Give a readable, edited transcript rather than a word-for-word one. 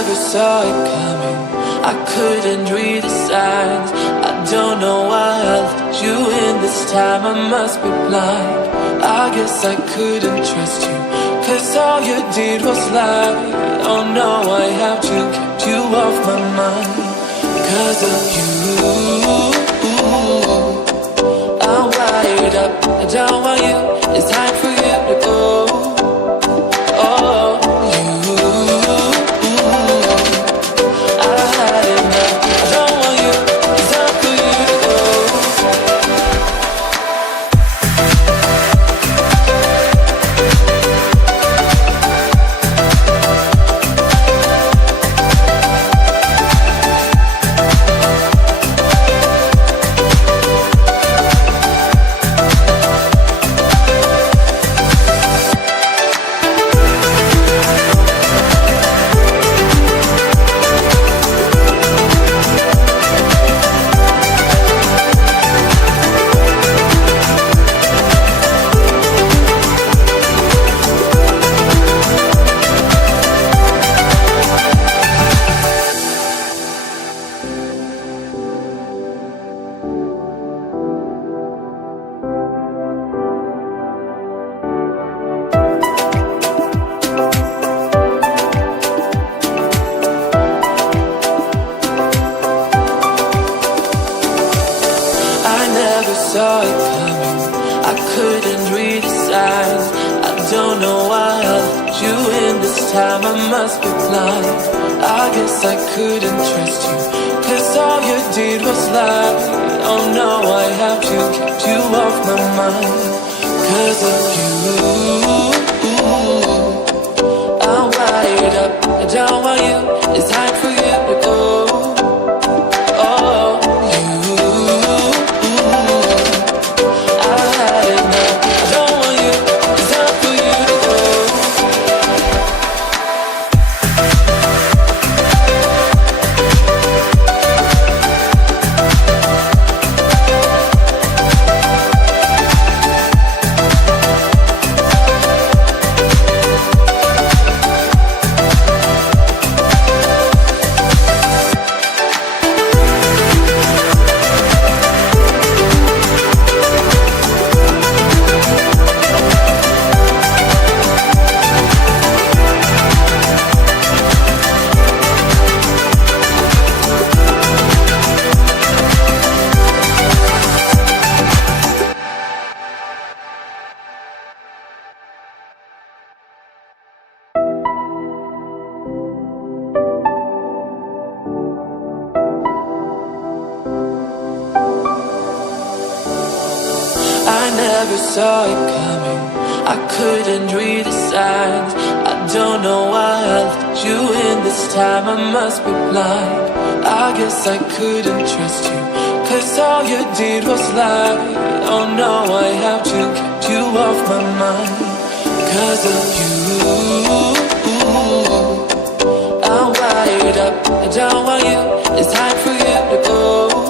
never saw it coming. I couldn't read the signs. I don't know why I let you in this time. I must be blind. I guess I couldn't trust you, 'cause all you did was lie. Oh no, I have to keep you off my mind. 'Cause of you, I'm wired up. I don't want you, it's time for you to go. Oh, saw it coming. I couldn't read the signs. I don't know why I let you in this time. I must be blind. I guess I couldn't trust you, 'cause all you did was lie. Oh no, I have to keep you off my mind. 'Cause of you, I'm wired up. I don't want you, it's time for you to go. I never saw it coming. I couldn't read the signs. I don't know why I let you in this time. I must be blind. I guess I couldn't trust you, 'cause all you did was lie. Oh no, I have to keep you off my mind. 'Cause of you, I'm wired up. I don't want you, it's time for you to go.